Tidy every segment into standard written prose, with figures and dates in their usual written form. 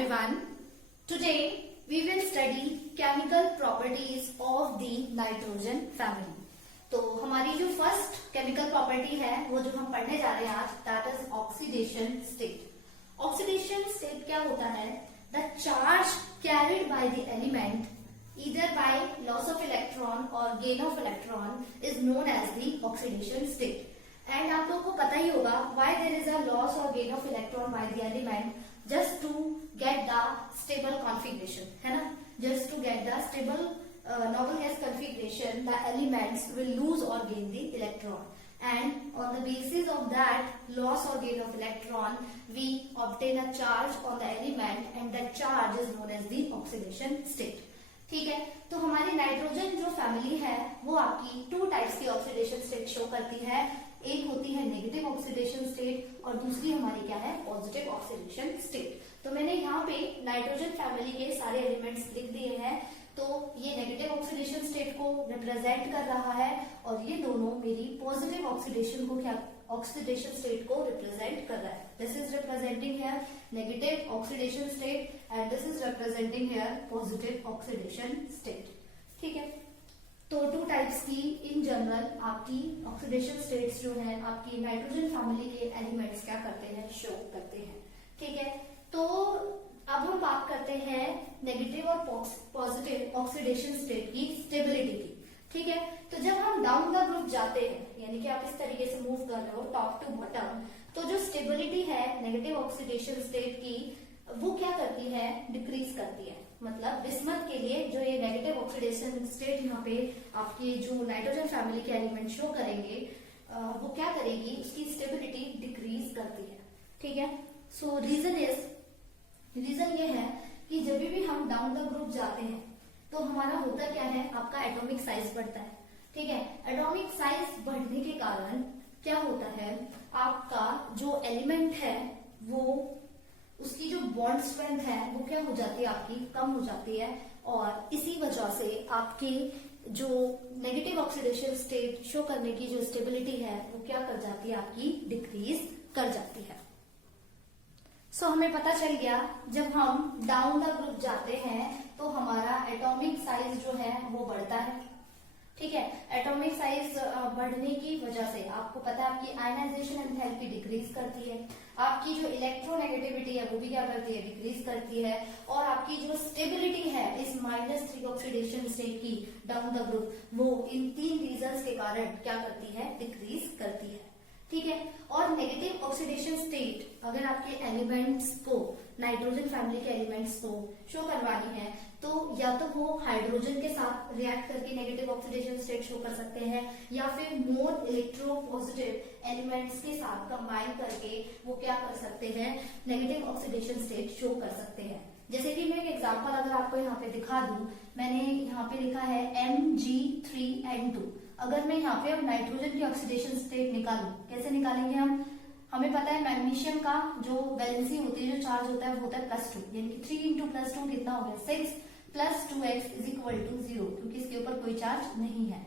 everyone. Today we will study chemical properties of the nitrogen family. तो हमारी जो first chemical property है वो जो हम पढ़ने जा रहे हैं आज, that is oxidation state. Oxidation state क्या होता है? The charge carried by the element either by loss of electron or gain of electron is known as the oxidation state. And आप लोगों को पता ही होगा why there is a loss or gain of electron by the element, just to get the stable configuration, है ना? Just to get the stable noble gas configuration, the elements will lose or gain the electron. And on the basis of that loss or gain of electron, we obtain a charge on the element, and that charge is known as the oxidation state. ठीक है, तो हमारी nitrogen जो family है वो आपकी two types की oxidation state show करती है। एक होती है नेगेटिव ऑक्सीडेशन स्टेट और दूसरी हमारी क्या है? Positive oxidation state. तो मैंने यहाँ पे नाइट्रोजन फैमिली के सारे एलिमेंट्स लिख दिए हैं। तो ये नेगेटिव ऑक्सीडेशन स्टेट को रिप्रेजेंट कर रहा है और ये दोनों मेरी पॉजिटिव ऑक्सीडेशन को क्या ऑक्सीडेशन स्टेट को रिप्रेजेंट कर रहा है। This is representing here negative oxidation state and this is representing here positive oxidation state. ठीक है, तो टू टाइप्स की इन जनरल आपकी ऑक्सीडेशन स्टेट्स जो है आपकी नाइट्रोजन फैमिली के एलिमेंट्स क्या करते हैं? शो करते हैं। ठीक है, तो अब हम बात करते हैं नेगेटिव और पॉजिटिव ऑक्सीडेशन स्टेट की स्टेबिलिटी की। ठीक है, तो जब हम डाउन द ग्रुप जाते हैं, यानी कि आप इस तरीके से मूव कर रहे हो टॉप टू बॉटम, तो जो स्टेबिलिटी है नेगेटिव ऑक्सीडेशन स्टेट की वो क्या करती है? डिक्रीज करती है। मतलब बिस्मथ के लिए जो ये नेगेटिव ऑक्सीडेशन स्टेट यहाँ पे आपकी जो नाइट्रोजन फैमिली के एलिमेंट शो करेंगे वो क्या करेगी? उसकी स्टेबिलिटी डिक्रीज करती है। ठीक है, सो रीजन ये है कि जब भी हम डाउन द ग्रुप जाते हैं तो हमारा होता क्या है? आपका एटॉमिक साइज बढ़ता है। ठीक है, एटॉमिक साइज बढ़ने के कारण क्या होता है? आपका जो एलिमेंट है वो उसकी जो बॉन्ड स्ट्रेंथ है वो क्या हो जाती है? आपकी कम हो जाती है और इसी वजह से आपकी जो नेगेटिव ऑक्सीडेशन स्टेट शो करने की जो स्टेबिलिटी है वो क्या कर जाती है? आपकी डिक्रीज कर जाती है। सो हमें पता चल गया जब हम डाउन द ग्रुप जाते हैं तो हमारा एटॉमिक साइज जो है वो बढ़ता है। ठीक है, एटॉमिक साइज बढ़ने की वजह से आपको पता है आपकी आयनाइजेशन एंथैल्पी डिक्रीज करती है, आपकी जो इलेक्ट्रोनेगेटिविटी है वो भी क्या करती है? डिक्रीज करती है और आपकी जो स्टेबिलिटी है इस -3 ऑक्सीडेशन स्टेट की डाउन द ग्रुप वो इन 3 रीजंस के कारण क्या करती है? डिक्रीज करती है। ठीक है, और नेगेटिव ऑक्सीडेशन स्टेट अगर आपके एलिमेंट्स को नाइट्रोजन फैमिली के एलिमेंट्स को शो करवानी है तो या तो वो हाइड्रोजन के साथ रिएक्ट करके नेगेटिव ऑक्सीडेशन स्टेट शो कर सकते हैं या फिर मोर इलेक्ट्रोपॉजिटिव एलिमेंट्स के साथ कंबाइन करके वो क्या कर सकते हैं? नेगेटिव ऑक्सीडेशन स्टेट शो कर सकते हैं। जैसे कि मैं एक एग्जांपल अगर आपको यहाँ पे दिखा दूं, मैंने यहाँ पे लिखा है Mg3N2। अगर मैं यहाँ पे अब नाइट्रोजन की ऑक्सीडेशन स्टेट निकालूं, कैसे निकालेंगे हम? हमें पता है मैग्नीशियम का जो वैलेंसी होती है, जो चार्ज होता है वो होता है +2, यानी कि 3 इंटू +2 कितना हो गया? 6 + 2x इज इक्वल टू 0, क्योंकि इसके ऊपर कोई चार्ज नहीं है।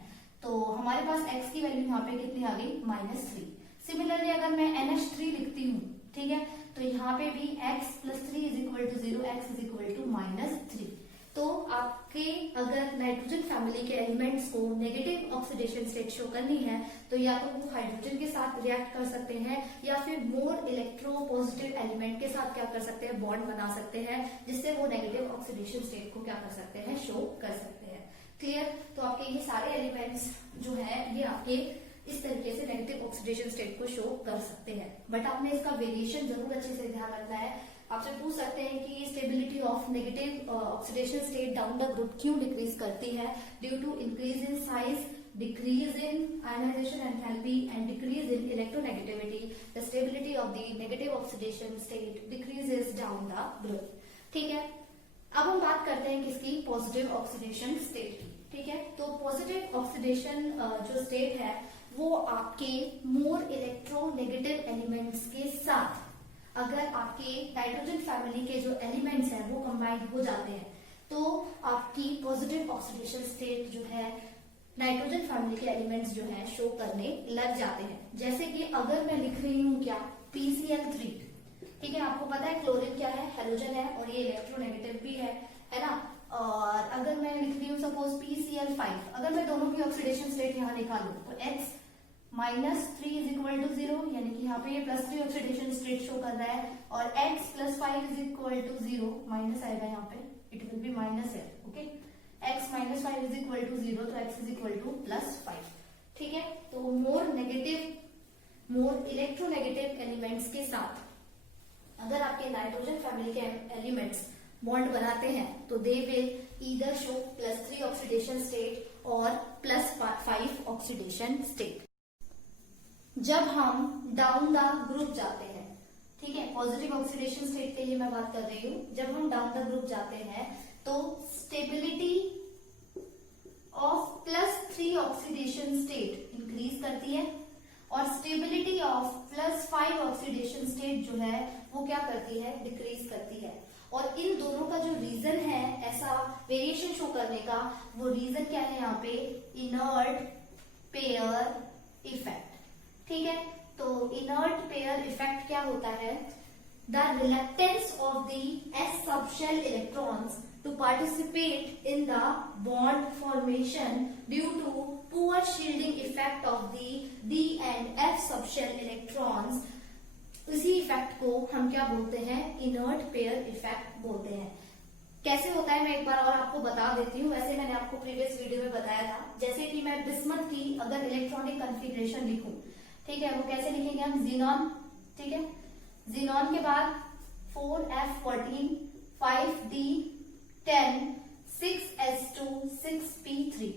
तो हमारे पास x की वैल्यू यहाँ पे कितनी आ गई? -3। सिमिलरली अगर मैं NH3 लिखती हूँ, ठीक है, तो यहाँ पे भी x + 3 is equal to 0, x is equal to -3। तो आपके अगर नाइट्रोजन फैमिली के एलिमेंट्स को नेगेटिव ऑक्सीडेशन स्टेट शो करनी है तो या तो वो हाइड्रोजन के साथ रिएक्ट कर सकते हैं या फिर मोर इलेक्ट्रोपॉजिटिव एलिमेंट के साथ क्या कर सकते हैं? बॉन्ड बना सकते हैं, जिससे वो नेगेटिव ऑक्सीडेशन स्टेट को क्या कर सकते हैं? शो कर सकते हैं। क्लियर? तो आपके ये सारे एलिमेंट्स जो है ये आपके इस तरीके से नेगेटिव ऑक्सीडेशन स्टेट को शो कर सकते हैं। बट आपने इसका वेरिएशन जरूर अच्छे से ध्यान रखना है। आपसे पूछ सकते हैं कि stability of negative oxidation state down the group क्यों डिक्रीज करती है? Due to increase in size, decrease in ionisation enthalpy and decrease in electronegativity, the stability of the negative oxidation state decreases down the group. ठीक है, अब हम बात करते हैं किसकी? पॉजिटिव ऑक्सीडेशन स्टेट की। ठीक है, तो पॉजिटिव ऑक्सीडेशन जो स्टेट है वो आपके मोर इलेक्ट्रोनेगेटिव एलिमेंट्स के साथ अगर आपके नाइट्रोजन फैमिली के जो एलिमेंट्स हैं वो कंबाइन हो जाते हैं तो आपकी पॉजिटिव ऑक्सीडेशन स्टेट जो है नाइट्रोजन फैमिली के एलिमेंट्स जो है शो करने लग जाते हैं। जैसे कि अगर मैं लिख रही हूँ क्या? PCl3। ठीक है, आपको पता है क्लोरीन क्या है? हाइड्रोजन है और ये इलेक्ट्रोनेगेटिव भी है ना। और अगर मैं लिख रही हूँ सपोज PCl5, अगर मैं दोनों की ऑक्सीडेशन स्टेट यहाँ निकालू तो X -3 इज इक्वल टू 0, यानी कि यहाँ पे ये +3 ऑक्सीडेशन स्टेट शो कर रहा है, और X +5 is equal to 0, minus आएगा यहाँ पे, इट विल बी माइनस है, okay. X -5 is equal to 0, तो X इज इक्वल टू +5, ठीक है। तो मोर इलेक्ट्रोनेगेटिव एलिमेंट्स के साथ अगर आपके नाइट्रोजन फैमिली के एलिमेंट्स बॉन्ड बनाते हैं तो they will either show +3 oxidation state और +5 ऑक्सीडेशन स्टेट। जब हम डाउन द ग्रुप जाते हैं, ठीक है, पॉजिटिव ऑक्सीडेशन स्टेट के लिए मैं बात कर रही हूं, जब हम डाउन द ग्रुप जाते हैं तो stability of +3 oxidation state increase करती है और स्टेबिलिटी ऑफ +5 ऑक्सीडेशन स्टेट जो है वो क्या करती है, डिक्रीज करती है। और इन दोनों का जो रीजन है ऐसा वेरिएशन शो करने का, वो रीजन क्या है यहाँ पे, इनर्ट पेयर इफेक्ट, ठीक है। तो इनर्ट पेयर इफेक्ट क्या होता है, the reluctance of the S subshell electrons to participate in the bond formation due to poor shielding effect of the D and F subshell electrons, इसी effect को हम क्या बोलते हैं, इनर्ट पेयर इफेक्ट बोलते हैं। कैसे होता है मैं एक बार और आपको बता देती हूँ, वैसे मैंने आपको प्रीवियस वीडियो में बताया था। जैसे कि मैं बिस्मथ की अगर इलेक्ट्रॉनिक कन्फिग्रेशन लिखूं, ठीक है, वो कैसे लिखेंगे हम, जीनॉन, ठीक है, जीनॉन के बाद 4F14 5D10 6S2 6P3,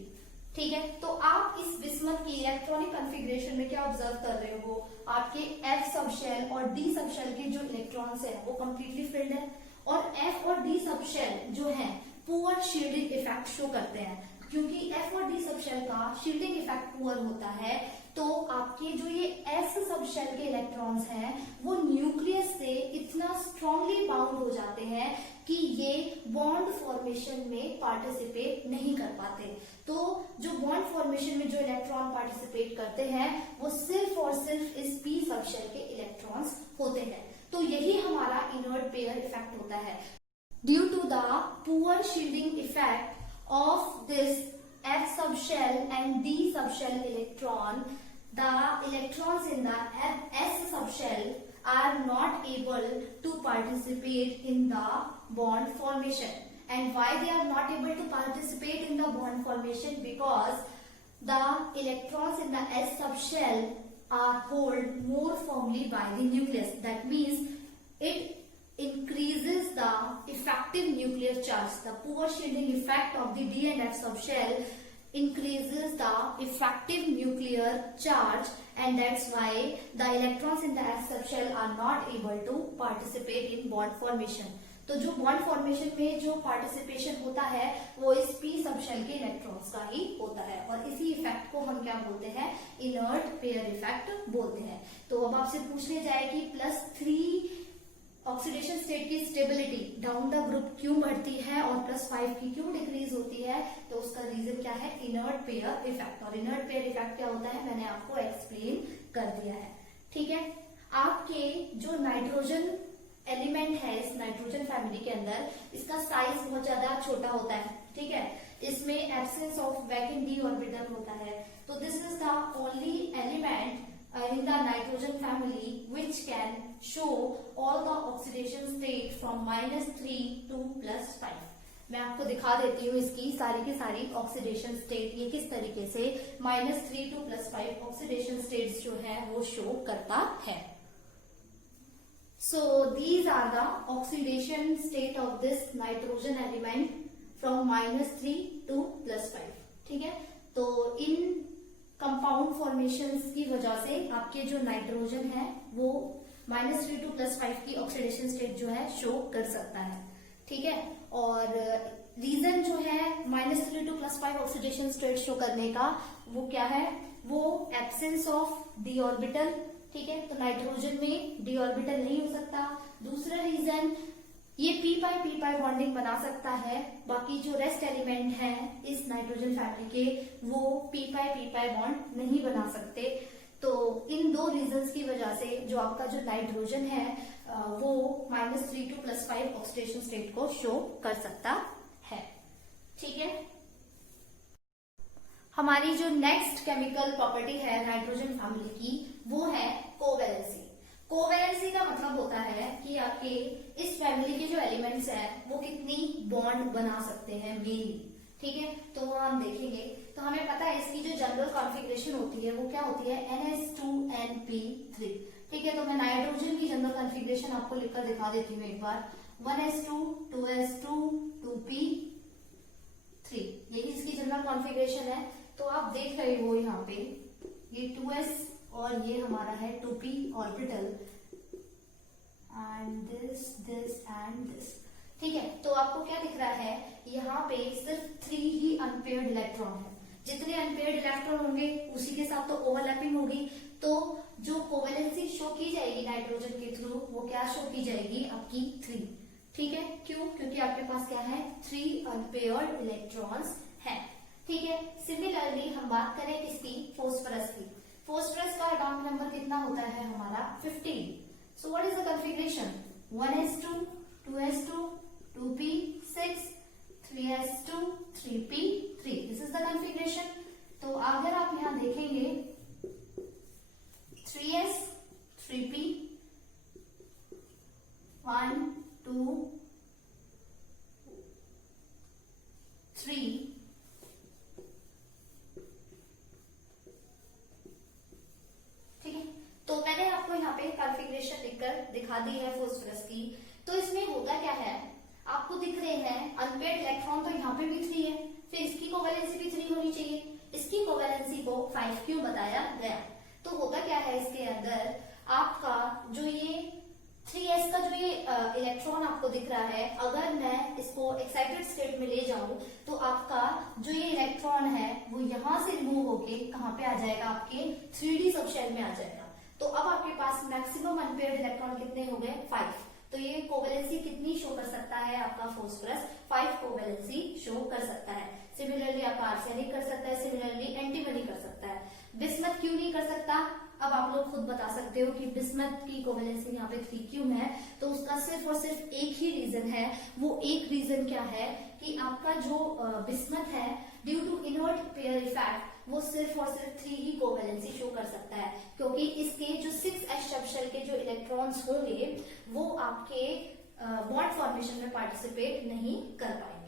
ठीक है। तो आप इस बिस्मथ की इलेक्ट्रॉनिक कॉन्फ़िगरेशन में क्या ऑब्जर्व कर रहे हो, आपके F सबशेल और D सबशेल के जो इलेक्ट्रॉन्स है वो कंप्लीटली फिल्ड है, और F और D सबशेल जो है पुअर शील्डिंग इफेक्ट शो करते हैं। क्योंकि F और D सबशेल का शील्डिंग इफेक्ट पुअर होता है, तो आपके जो ये S सबशेल के इलेक्ट्रॉन्स हैं वो न्यूक्लियस से इतना स्ट्रांगली बाउंड हो जाते हैं कि ये बॉन्ड फॉर्मेशन में पार्टिसिपेट नहीं कर पाते। तो जो बॉन्ड फॉर्मेशन में जो इलेक्ट्रॉन पार्टिसिपेट करते हैं वो सिर्फ और सिर्फ इस P सबशेल के इलेक्ट्रॉन्स होते हैं। तो यही हमारा इनर्ट पेयर इफेक्ट होता है। Due to the poor shielding effect of this F subshell and D subshell electron, the electrons in the S subshell are not able to participate in the bond formation. And why they are not able to participate in the bond formation? Because the electrons in the S subshell are held more firmly by the nucleus. That means it increases the effective nuclear charge. The poor shielding effect of the D and F subshell increases the effective nuclear charge, and that's why the electrons in the S subshell are not able to participate in bond formation. तो जो bond formation में जो participation होता है वो इस P subshell के electrons का ही होता है, और इसी इफेक्ट को हम क्या बोलते हैं, इनर्ट पेयर इफेक्ट बोलते हैं। तो अब आपसे पूछने जाए कि +3 ऑक्सीडेशन स्टेट की स्टेबिलिटी डाउन द ग्रुप क्यों बढ़ती है और +5 की क्यों डिक्रीज होती है, तो उसका रीजन क्या है, इनर्ट पेयर इफेक्ट। और इनर्ट पेयर इफेक्ट क्या होता है मैंने आपको एक्सप्लेन कर दिया है, ठीक है। आपके जो नाइट्रोजन एलिमेंट है इस नाइट्रोजन फैमिली के अंदर, इसका साइज बहुत ज्यादा छोटा होता है, ठीक है। इसमें absence of vacant d orbital होता है। तो this is the only element in the nitrogen family which can show all the oxidation state from -3 to +5. मैं आपको दिखा देती हूँ इसकी सारी की सारी ऑक्सीडेशन स्टेट ये किस तरीके से -3 to +5 ऑक्सीडेशन स्टेट्स जो है वो शो करता है। So these are the oxidation state of this nitrogen element from -3 to +5, ठीक है। तो इन कंपाउंड फॉर्मेशंस की वजह से आपके जो नाइट्रोजन है वो -3 to +5 की ऑक्सीडेशन स्टेट जो है शो कर सकता है, ठीक है। और रीजन जो है -3 to +5 ऑक्सीडेशन स्टेट शो करने का वो क्या है, वो एब्सेंस ऑफ d ऑर्बिटल, ठीक है। तो नाइट्रोजन में d ऑर्बिटल नहीं हो सकता। दूसरा रीजन ये p बॉन्डिंग बना सकता है, बाकी जो रेस्ट एलिमेंट हैं इस नाइट्रोजन फैमिली के वो p बॉन्ड नहीं बना सकते। तो इन दो रीजंस की वजह से जो आपका जो नाइट्रोजन है वो -3 to +5 ऑक्सीडेशन स्टेट को शो कर सकता है। ठीक है, हमारी जो नेक्स्ट केमिकल प्रॉपर्टी है नाइट्रोजन फैमिली की वो है कोवैलेंसी। कोवैलेंसी का मतलब होता है कि आपके इस फैमिली के जो एलिमेंट्स हैं वो कितनी बॉन्ड बना सकते हैं मेनली। ठीक है, तो वो हम देखेंगे। तो हमें पता है इसकी जो जनरल कॉन्फ़िगरेशन होती है वो क्या होती है, NH2NP3। ठीक है, तो मैं नाइट्रोजन की जनरल कॉन्फ़िगरेशन आपको लिखकर दिखा देती हूँ एक बार। 1s2 2s2 2p3, यही इसकी जनरल कॉन्फ़िगरेशन है। तो आप देख रहे हो यहाँ पे ये 2s और ये हमारा है 2p orbital, and this and this. ठीक है, तो आपको क्या दिख रहा है, यहाँ पे सिर्फ 3 ही अनपेयर्ड इलेक्ट्रॉन है। जितने अनपेयर्ड इलेक्ट्रॉन होंगे उसी के साथ तो ओवरलैपिंग होगी, तो जो कोवैलेंसी शो की जाएगी नाइट्रोजन के थ्रू वो क्या शो की जाएगी, आपकी 3। ठीक है, क्यों, क्योंकि आपके पास क्या है, 3 अनपेयर्ड इलेक्ट्रॉन्स हैं। ठीक है, सिमिलरली हम बात करें किसकी, फास्फोरस की। फास्फोरस का एटॉमिक नंबर कितना होता है हमारा, 15। So what is the configuration, 1s2 2s2 2p6 3s2 3p3, this is the configuration. तो अगर आप यहां देखेंगे 3s 3p 1 2 3, ठीक है, तो मैंने आपको यहाँ पे कॉन्फ़िगरेशन लिखकर दिखा दी है फास्फोरस की। तो इसमें होता क्या है, आपको दिख रहे हैं अनपेयर्ड इलेक्ट्रॉन तो यहाँ पे भी 3 है, फिर इसकी कोवैलेंसी भी 3 होनी चाहिए। इसकी कोवैलेंसी को 5 क्यों बताया गया, तो होता क्या है इसके अंदर आपका जो ये 3s का जो ये इलेक्ट्रॉन आपको दिख रहा है, अगर मैं इसको एक्साइटेड स्टेट में ले जाऊं तो आपका जो ये इलेक्ट्रॉन है वो यहां से रिमूव होके कहां पे आ जाएगा, आपके 3d सब शेल में आ जाएगा। तो अब आपके पास मैक्सिमम अनपेयर्ड इलेक्ट्रॉन कितने हो गए, 5। तो ये कोवैलेंसी कितनी शो कर सकता है, आपका फास्फोरस 5 कोवैलेंसी शो कर सकता है। सिमिलरली आपका आर्सेनिक कर सकता है, सिमिलरली एंटीमनी कर सकता है। बिस्मथ क्यों नहीं कर सकता, अब आप लोग खुद बता सकते हो कि बिस्मथ की कोवैलेंसी यहाँ पे 3 क्यों है। तो उसका सिर्फ और सिर्फ एक ही रीजन है, वो एक रीजन क्या है कि आपका जो बिस्मथ है due to inert pair effect वो सिर्फ और सिर्फ 3 ही कोवैलेंसी शो कर सकता है, क्योंकि इसके जो 6s सबशेल के जो इलेक्ट्रॉन्स होंगे वो आपके बॉन्ड फॉर्मेशन में पार्टिसिपेट नहीं कर पाएंगे।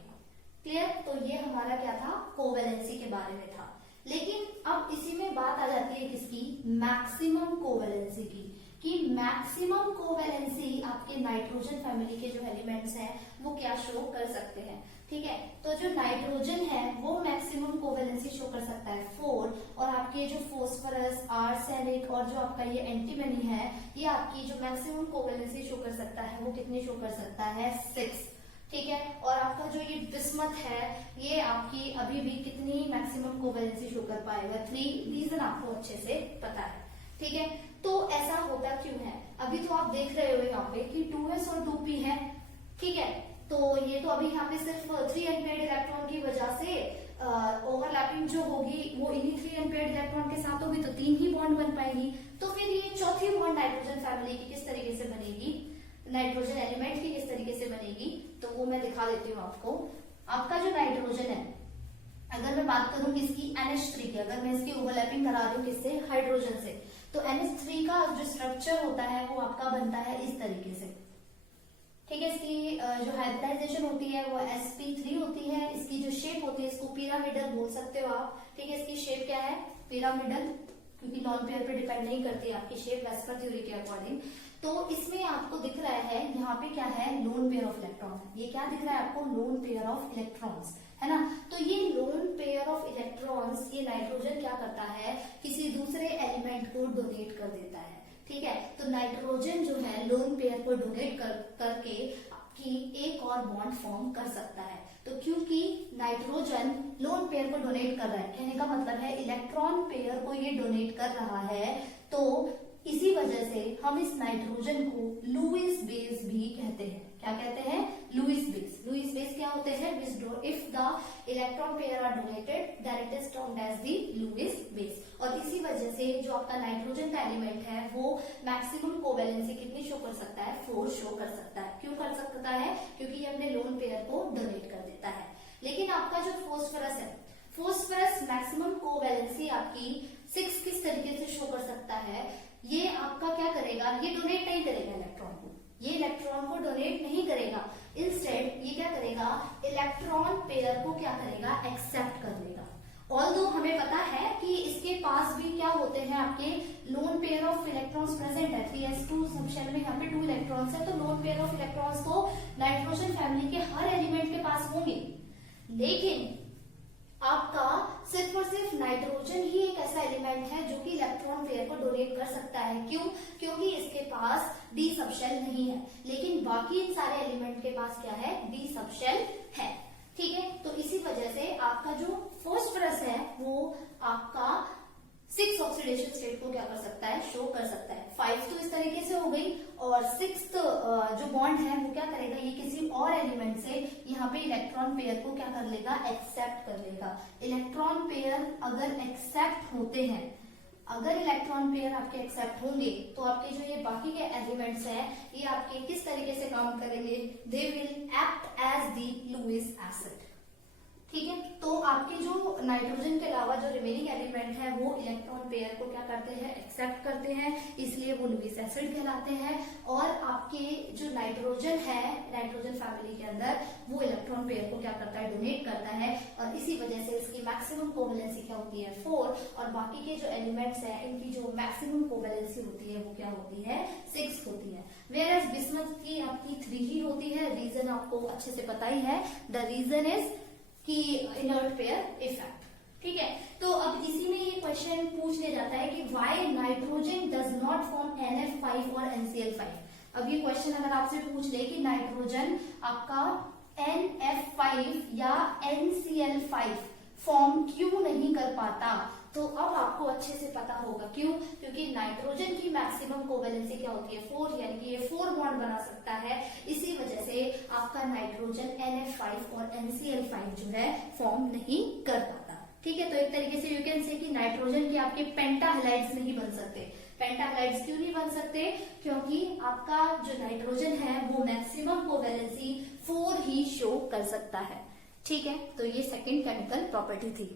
क्लियर, तो ये हमारा क्या था, कोवैलेंसी के बारे में था। लेकिन अब इसी में बात आ जाती है किसकी, मैक्सिमम कोवैलेंसी की, कि मैक्सिमम कोवैलेंसी आपके नाइट्रोजन फैमिली के जो एलिमेंट्स हैं वो क्या शो कर सकते हैं। ठीक है, तो जो नाइट्रोजन है वो मैक्सिमम कोवैलेंसी शो कर सकता है 4, और आपके जो फास्फोरस, आर्सेनिक और जो आपका ये एंटीमनी है ये आपकी जो मैक्सिमम कोवैलेंसी शो कर सकता है वो कितनी शो कर सकता है, 6। ठीक है, और आपका जो ये बिस्मथ है ये आपकी अभी भी कितनी मैक्सिमम कोवैलेंसी शो कर पाएगा, 3। रीजन आपको अच्छे से पता है। ठीक है, तो ऐसा होता क्यों है, अभी तो आप देख रहे हो यहाँ पे कि 2s और 2p है। ठीक है, तो ये तो अभी यहाँ पे सिर्फ 3 अनपेयर्ड इलेक्ट्रॉन की वजह से ओवरलैपिंग जो होगी वो इन्हीं 3 अनपेयर्ड इलेक्ट्रॉन के साथ होगी, तो 3 ही बॉन्ड बन पाएंगी। तो फिर ये चौथी बॉन्ड नाइट्रोजन फैमिली की किस तरीके से बनेगी, नाइट्रोजन एलिमेंट की किस तरीके से बनेगी, तो वो मैं दिखा देती हूँ आपको। आपका जो नाइट्रोजन है, अगर मैं बात करूं इसकी NH3 की, अगर मैं इसकी ओवरलैपिंग करा रही हूँ किससे, हाइड्रोजन से, तो NH3 का जो स्ट्रक्चर होता है वो आपका बनता है इस तरीके से। ठीक है, इसकी जो हाइब्रिडाइजेशन होती है वो sp3 होती है। इसकी जो शेप होती है इसको पिरामिडल बोल सकते हो आप। ठीक है, इसकी शेप क्या है, पिरामिडल, क्योंकि नॉन पेयर पे डिपेंड नहीं करती आपकी शेप वेस्पर थ्योरी के अकॉर्डिंग। तो इसमें आपको दिख रहा है यहाँ पे क्या है, लोन पेयर ऑफ इलेक्ट्रॉन। ये क्या दिख रहा है आपको, लोन पेयर ऑफ इलेक्ट्रॉन्स, है ना। तो ये लोन पेयर ऑफ इलेक्ट्रॉन्स ये नाइट्रोजन क्या करता है, किसी दूसरे एलिमेंट को डोनेट कर देता है। ठीक है, तो नाइट्रोजन जो है लोन पेयर को डोनेट करके आपकी एक और बॉन्ड फॉर्म कर सकता है। तो क्योंकि नाइट्रोजन लोन पेयर को डोनेट कर रहा है, कहने का मतलब है इलेक्ट्रॉन पेयर को ये डोनेट कर रहा है, तो इसी वजह से हम इस नाइट्रोजन को लुईस बेस भी कहते हैं। क्या कहते हैं, लुईस बेस। लुईस बेस क्या होते हैं, if the electron pair are donated then it is termed as the Lewis base. और इसी वजह से जो आपका नाइट्रोजन का एलिमेंट है वो मैक्सिमम कोवैलेंसी कितनी शो कर सकता है, 4 शो कर सकता है। क्यों कर सकता है? क्योंकि ये अपने लोन पेयर को डोनेट कर देता है। लेकिन आपका जो फॉस्फोरस है, फॉस्फोरस मैक्सिमम कोवैलेंसी आपकी 6 किस तरीके से शो कर सकता है, ये आपका क्या करेगा, ये डोनेट नहीं करेगा इलेक्ट्रॉन को, ये इलेक्ट्रॉन को डोनेट नहीं करेगा। इंस्टेड ये क्या करेगा, इलेक्ट्रॉन पेयर को क्या करेगा, एक्सेप्ट कर लेगा। ऑल्दो हमें पता है कि इसके पास भी क्या होते हैं, आपके lone pair of electrons present है। 3s2 सब शेल में यहाँ पे 2 इलेक्ट्रॉन्स है, तो लोन पेयर ऑफ इलेक्ट्रॉन्स तो नाइट्रोजन फैमिली के हर एलिमेंट के पास होंगे। लेकिन आपका सिर्फ और सिर्फ नाइट्रोजन ही एक ऐसा एलिमेंट है जो कि इलेक्ट्रॉन पेयर को डोनेट कर सकता है। क्यों? क्योंकि इसके पास डी सबशेल नहीं है। लेकिन बाकी इन सारे एलिमेंट के पास क्या है, डी सबशेल है। ठीक है, तो इसी वजह से आपका जो फॉस्फोरस है वो आपका 6 ऑक्सीडेशन स्टेट को क्या कर सकता है, शो कर सकता है। 5 तो इस तरीके से हो गई, और 6th जो बॉन्ड है वो क्या करेगा, ये किसी और एलिमेंट से यहाँ पे इलेक्ट्रॉन पेयर को क्या कर लेगा, एक्सेप्ट कर लेगा। इलेक्ट्रॉन पेयर अगर एक्सेप्ट होते हैं, अगर इलेक्ट्रॉन पेयर आपके एक्सेप्ट होंगे तो आपके जो ये बाकी के एलिमेंट्स हैं ये आपके किस तरीके से काम करेंगे, they will act as the Lewis acid. ठीक है, तो आपके जो नाइट्रोजन के अलावा जो रिमेनिंग एलिमेंट है वो इलेक्ट्रॉन पेयर को क्या करते हैं, एक्सेप्ट करते हैं, इसलिए वो लुईस एसिड कहलाते हैं। और आपके जो नाइट्रोजन है नाइट्रोजन फैमिली के अंदर, वो इलेक्ट्रॉन पेयर को क्या करता है, डोनेट करता है। और इसी वजह से इसकी मैक्सिमम कोवैलेंसी क्या होती है, 4, और बाकी के जो एलिमेंट्स है इनकी जो मैक्सिमम कोवैलेंसी होती है वो क्या होती है, 6 होती है। वेयरएज बिस्मथ की आपकी 3 ही होती है। रीजन आपको अच्छे से पता ही है, द रीजन इज कि इनर्ट पेयर इफेक्ट। ठीक है, तो अब इसी में ये क्वेश्चन पूछ ले जाता है कि why nitrogen does not form NF5 और NCl5। अब ये क्वेश्चन अगर आपसे पूछ ले कि नाइट्रोजन आपका NF5 या NCl5 फॉर्म क्यों नहीं कर पाता, तो अब आपको अच्छे से पता होगा क्यों, क्योंकि नाइट्रोजन की मैक्सिमम कोवैलेंसी क्या होती है, 4, यानी कि ये 4 बॉन्ड बना सकता है। इसी वजह से आपका नाइट्रोजन NF5 और NCl5 जो है फॉर्म नहीं कर पाता। ठीक है, तो एक तरीके से यू कैन से कि नाइट्रोजन के आपके पेंटाहलाइड्स नहीं बन सकते। पेंटाहलाइड्स क्यों नहीं बन सकते, क्योंकि आपका जो नाइट्रोजन है वो मैक्सिमम कोवैलेंसी 4 ही शो कर सकता है। ठीक है, तो ये सेकेंड केमिकल प्रॉपर्टी थी।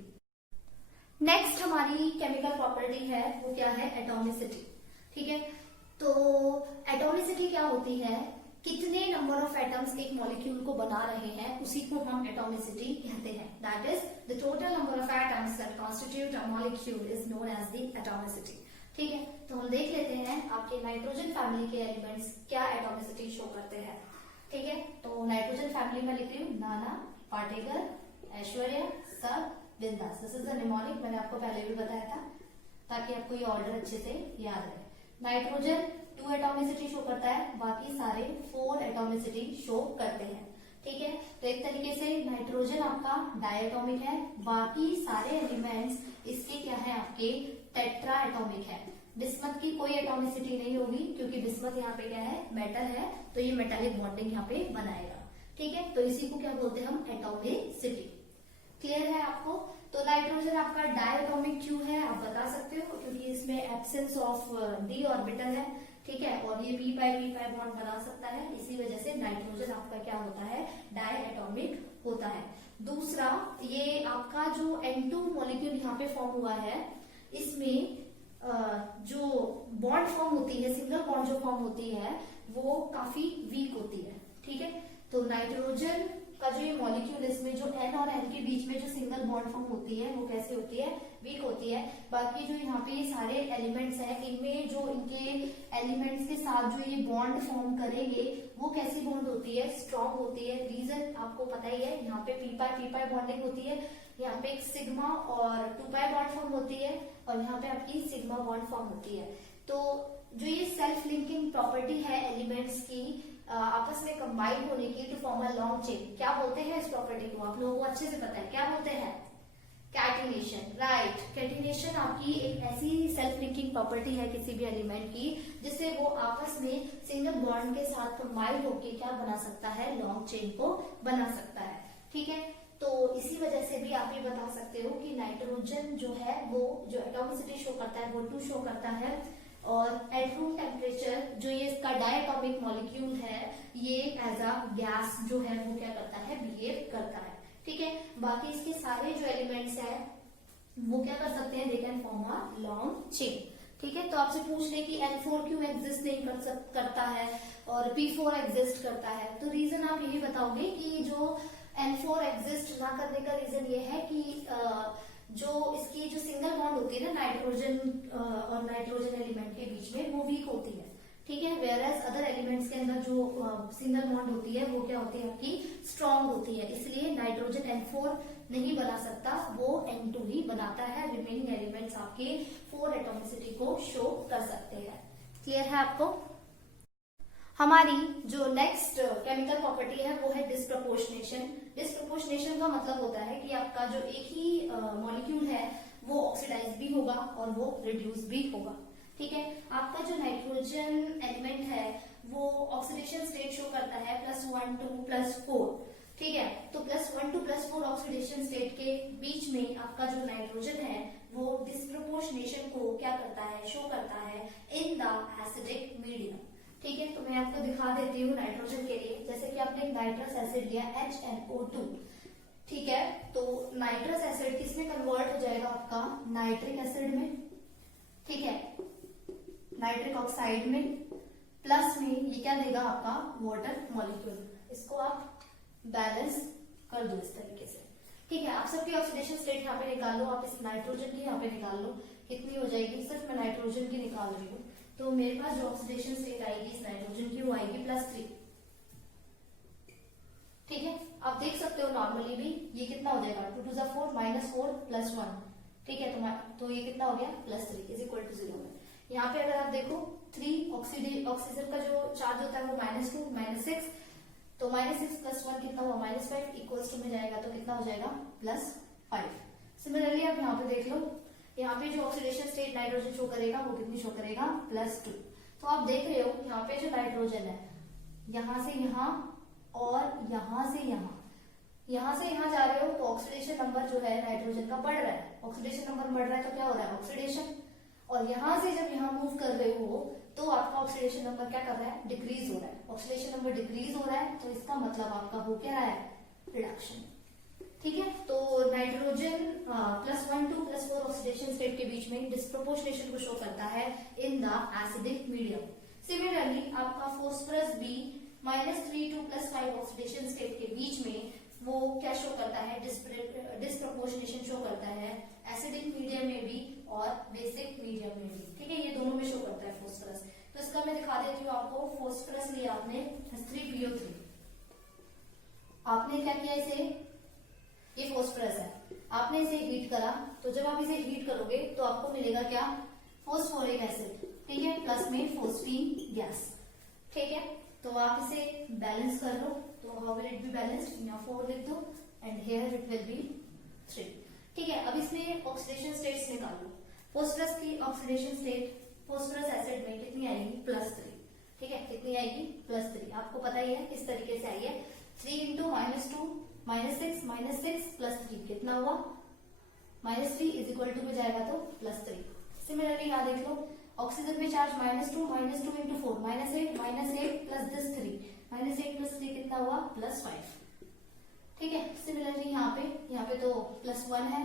नेक्स्ट हमारी केमिकल प्रॉपर्टी है वो क्या है, एटॉमिसिटी। ठीक है, तो एटॉमिसिटी क्या होती है, कितने नंबर ऑफ एटम्स एक मॉलिक्यूल को बना रहे हैं उसी को हम एटॉमिसिटी कहते हैं। That is the total number of atoms that constitute a molecule is known as the atomicity. ठीक है, तो हम देख लेते हैं आपके नाइट्रोजन फैमिली के एलिमेंट्स क्या एटॉमिसिटी शो करते हैं। ठीक है, तो नाइट्रोजन फैमिली में लिख रही हूँ नाना, पाटेकर, ऐश्वर्या, सर, बिंदास। दिस इज द निमोनिक, मैंने आपको पहले भी बताया था ताकि आपको ये ऑर्डर अच्छे से याद रहे। नाइट्रोजन 2 एटॉमिसिटी शो करता है, बाकी सारे 4 एटॉमिसिटी शो करते हैं। ठीक है, तो एक तरीके से नाइट्रोजन आपका डायटोमिक है, बाकी सारे एलिमेंट्स इसके क्या है, आपके टेट्रा एटॉमिक है। बिस्मथ की कोई एटॉमिसिटी नहीं होगी क्योंकि बिस्मथ यहाँ पे क्या है, मेटल है, तो ये मेटालिक बॉन्डिंग यहाँ पे बनाएगा। ठीक है, तो इसी को क्या बोलते हैं हम, एटॉमिसिटी। क्लियर है आपको? तो नाइट्रोजन आपका डायटोमिक क्यों है आप बता सकते हो, क्योंकि इसमें एब्सेंस ऑफ डी ऑर्बिटल है। ठीक है, और ये p पाई बॉन्ड बना सकता है, इसी वजह से नाइट्रोजन आपका क्या होता है, डायटोमिक होता है। दूसरा, ये आपका जो N2 मॉलिक्यूल यहाँ पे फॉर्म हुआ है, इसमें जो बॉन्ड फॉर्म होती है, सिंगल बॉन्ड जो फॉर्म होती है वो काफी वीक होती है। ठीक है, तो नाइट्रोजन का जो ये मॉलिक्यूल, इसमें जो N और N के बीच में जो सिंगल बॉन्ड फॉर्म होती है वो कैसे होती है, वीक होती है। बाकी जो यहाँ पे सारे एलिमेंट्स हैं, इनमें जो इनके एलिमेंट्स के साथ जो ये बॉन्ड फॉर्म करेंगे वो कैसी बॉन्ड होती है, स्ट्रॉन्ग होती है। रीजन आपको पता ही है, यहाँ पे p पाई बॉन्डिंग होती है, यहाँ पे एक सिग्मा और 2 पाई बॉन्ड फॉर्म होती है, और यहाँ पे आपकी सिग्मा बॉन्ड फॉर्म होती है। तो जो ये सेल्फ लिंकिंग प्रॉपर्टी है एलिमेंट्स की आपस में कंबाइन होने की to form a long chain, क्या बोलते हैं इस प्रॉपर्टी को, आप लोगों को अच्छे से पता है क्या बोलते हैं, कैटिनेशन। राइट, कैटिनेशन आपकी एक ऐसी सेल्फ लिंकिंग प्रॉपर्टी है किसी भी एलिमेंट की जिससे वो आपस में सिंगल बॉन्ड के साथ कंबाइन होकर क्या बना सकता है, लॉन्ग चेन को बना सकता है। ठीक है, तो इसी वजह से भी आप ये बता सकते हो कि नाइट्रोजन जो है वो जो एटॉमिसिटी शो करता है वो 2 शो करता है, और एट रूम टेम्परेचर जो ये इसका डायटॉमिक मॉलिक्यूल है ये एज अ गैस जो है वो क्या करता है, बिहेव करता है। ठीक है, बाकी इसके सारे जो एलिमेंट्स हैं वो क्या कर सकते हैं, they can form a long chain. ठीक है, तो आपसे पूछ ले कि N4 क्यों एग्जिस्ट नहीं करता है और P4 एग्जिस्ट करता है, तो रीजन आप यही बताओगे कि जो N4 एग्जिस्ट ना करने का रीजन ये है कि जो इसकी जो सिंगल बॉन्ड होती है ना नाइट्रोजन और नाइट्रोजन एलिमेंट के बीच में वो वीक होती है। ठीक है, वेयर एज अदर एलिमेंट्स के अंदर जो सिंगल बॉन्ड होती है वो क्या होती है, आपकी स्ट्रांग होती है, इसलिए नाइट्रोजन N4 नहीं बना सकता, वो N2 ही बनाता है। रिमेनिंग एलिमेंट्स आपके 4 एटॉमिसिटी को शो कर सकते हैं। क्लियर है आपको? हमारी जो नेक्स्ट केमिकल प्रॉपर्टी है वो है डिस्प्रपोर्शनेशन। डिस्प्रपोर्शनेशन का मतलब होता है कि आपका जो एक ही मॉलिक्यूल है वो ऑक्सीडाइज भी होगा और वो रिड्यूस भी होगा। ठीक है, आपका जो नाइट्रोजन एलिमेंट है वो ऑक्सीडेशन स्टेट शो करता है +1 2 +4। ठीक है, तो +1 2 +4 ऑक्सीडेशन स्टेट के बीच में आपका जो नाइट्रोजन है वो डिस्प्रपोर्शनेशन को क्या करता है, शो करता है इन द एसिडिक मीडियम। ठीक है, तो मैं आपको दिखा देती हूँ नाइट्रोजन के लिए। जैसे कि आपने एक नाइट्रस एसिड लिया HNO2। ठीक है, तो नाइट्रस एसिड किसमें कन्वर्ट हो जाएगा, आपका नाइट्रिक एसिड में। ठीक है, नाइट्रिक ऑक्साइड में, प्लस में ये क्या देगा आपका वाटर मॉलिक्यूल। इसको आप बैलेंस कर दो इस तरीके से। ठीक है, आप सबकी ऑक्सीडेशन स्टेट यहाँ पे निकाल लो, आप इस नाइट्रोजन की यहाँ पे निकाल लो, कितनी हो जाएगी, सिर्फ मैं नाइट्रोजन की निकाल रही हूँ। तो मेरे पास जो ऑक्सीडेशन स्टेट आएगी इस नाइट्रोजन की वो आएगी +3। ठीक है, आप देख सकते हो नॉर्मली भी ये कितना हो जाएगा, 2 2 4 -4 +1। ठीक है, तो ये कितना हो गया, +3 इज इक्वल टू 0 है। यहाँ पे अगर आप देखो 3 ऑक्सीजन का जो चार्ज होता है वो -2 -6, तो -6 + 1 कितना हुआ, -5 इक्वल्स टू में जाएगा तो कितना हो जाएगा, +5। सिमिलरली आप यहाँ पे देख लो, यहाँ पे जो ऑक्सीडेशन स्टेट नाइट्रोजन शो करेगा वो कितनी शो करेगा, +2। तो आप देख रहे हो यहाँ पे जो नाइट्रोजन है यहाँ से यहाँ और यहाँ से यहाँ जा रहे हो तो ऑक्सीडेशन नंबर जो है नाइट्रोजन का बढ़ रहा है। ऑक्सीडेशन नंबर बढ़ रहा है तो क्या हो रहा है, ऑक्सीडेशन। और यहाँ से जब यहाँ मूव कर रहे हो तो आपका ऑक्सीडेशन नंबर क्या कर रहा है, डिक्रीज हो रहा है। ऑक्सीडेशन नंबर डिक्रीज हो रहा है तो इसका मतलब आपका हो क्या रहा है, रिडक्शन। ठीक है, तो नाइट्रोजन +1 2 +4 ऑक्सीडेशन स्टेट के बीच में डिस्प्रपोर्शनेशन को शो करता है in the acidic medium. Similarly आपका फॉस्फरस भी -3 2 +5 ऑक्सीडेशन स्टेट के बीच में वो क्या शो करता है, डिस्प्रपोर्शनेशन शो करता है एसिडिक मीडियम में भी और बेसिक मीडियम में भी। ठीक है, ये दोनों में शो करता है फॉस्फरस। तो इसका मैं दिखा देती हूँ आपको। फॉस्फरस लिया आपने 3PO3, आपने क्या किया, इसे, ये फॉस्फरस है, आपने इसे हीट करा, तो जब आप इसे हीट करोगे तो आपको मिलेगा क्या, फॉस्फोरिक एसिड। ठीक है, प्लस में फॉस्फीन गैस। ठीक है, तो आप इसे बैलेंस कर लो, तो how will it be balanced, यहाँ 4 लिख दो and here it will B 3। ठीक है, अब इसमें ऑक्सीडेशन स्टेट्स निकाल लो। फॉस्फरस की ऑक्सीडेशन स्टेट फॉस्फरस एसिड में कितनी आएगी, +3। ठीक है, कितनी आएगी, +3। आपको पता ही है किस तरीके से आई है, 3 × -2 -6 -6 +3 कितना हुआ, -3 इज इक्वल टू में जाएगा तो +3। सिमिलरली यहाँ देख लो, ऑक्सीजन में चार्ज -2 × 4 -8 -8 प्लस दिस 3 -8 + 3 कितना हुआ, +5। ठीक है, सिमिलरली यहाँ पे तो +1 है,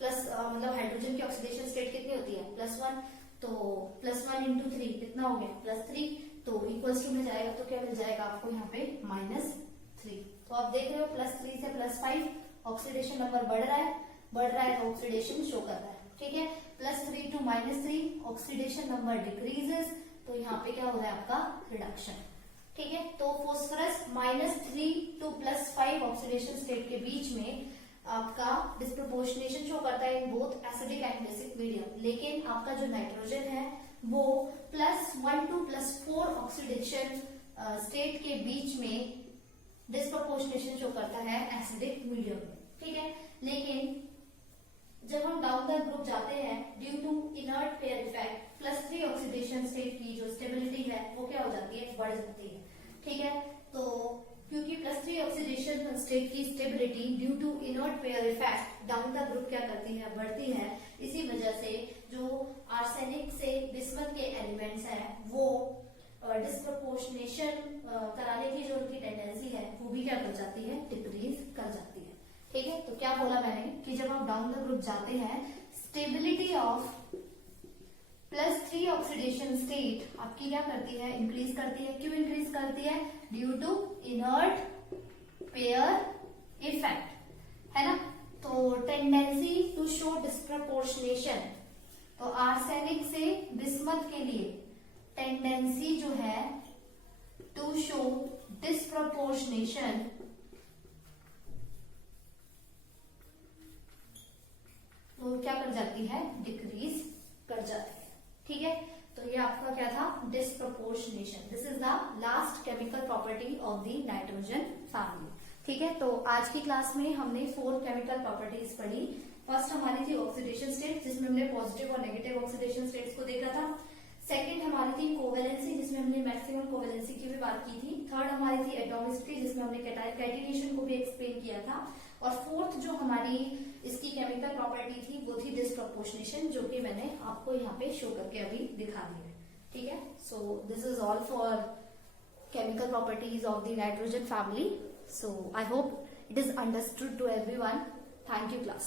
प्लस मतलब हाइड्रोजन की ऑक्सीडेशन स्टेट कितनी होती है, +1, तो +1 × 3 कितना हो गया, +3, तो इक्वल्स टू में जाएगा तो क्या मिल जाएगा आपको यहाँ पे -3। तो आप देख रहे हो +3 से +5 ऑक्सीडेशन नंबर बढ़ रहा है तो ऑक्सीडेशन शो कर रहा है। ठीक है, +3 to -3 ऑक्सीडेशन नंबर डिक्रीजेस, तो यहाँ पे क्या हो रहा है आपका, रिडक्शन। ठीक है, तो फॉस्फरस -3 to +5 ऑक्सीडेशन स्टेट के बीच में आपका डिस्प्रपोर्शनेशन शो करता है in both acidic and basic medium. लेकिन आपका जो नाइट्रोजन है वो +1 to +4 ऑक्सीडेशन स्टेट के बीच में डिस्प्रपोर्शनेशन शो करता है एसिडिक मीडियम में। ठीक है, लेकिन जब हम डाउन द ग्रुप जाते हैं due to inert pair effect +3 oxidation state की जो स्टेबिलिटी है वो क्या हो जाती है, बढ़ जाती है। ठीक है, तो क्योंकि +3 ऑक्सीडेशन स्टेट की stability due to inert pair effect down the group क्या करती है, बढ़ती है। इसी वजह से जो आर्सेनिक से बिस्मथ के एलिमेंट्स हैं वो डिस्प्रपोर्शनेशन कराने की जो उनकी टेंडेंसी है वो भी क्या कर जाती है, डिक्रीज कर जाती है। ठीक है, तो क्या बोला मैंने कि जब आप डाउन द ग्रुप जाते हैं स्टेबिलिटी ऑफ +3 ऑक्सीडेशन स्टेट आपकी क्या करती है, इंक्रीज करती है। क्यों इंक्रीज करती है, due to inert pair effect, है ना। तो टेंडेंसी टू शो डिस्प्रपोर्शनेशन, तो आर्सेनिक से बिस्मथ के लिए टेंडेंसी जो है टू शो डिस्प्रपोर्शनेशन, तो क्या कर जाती है, डिक्रीज कर जाती है। ठीक है, तो ये आपका क्या था, disproportionation. This is the last chemical property of the nitrogen family. ठीक है, तो आज की क्लास में हमने 4 केमिकल प्रॉपर्टीज पढ़ी। फर्स्ट हमारी थी ऑक्सीडेशन स्टेट, जिसमें हमने पॉजिटिव और नेगेटिव ऑक्सीडेशन स्टेट्स को देखा था। सेकंड हमारी थी कोवेलेंसी, जिसमें हमने मैक्सिमम कोवेलेंसी की भी बात की थी। थर्ड हमारी थी एटॉमिसिटी, जिसमें हमने कैटिनेशन को भी एक्सप्लेन किया था। और फोर्थ जो हमारी इसकी केमिकल प्रॉपर्टी थी वो थी डिस्प्रपोर्शनेशन, जो कि मैंने आपको यहाँ पे शो करके अभी दिखा दी है। ठीक है, so this is all for chemical properties of the nitrogen family. So I hope it is understood to everyone. Thank you, class.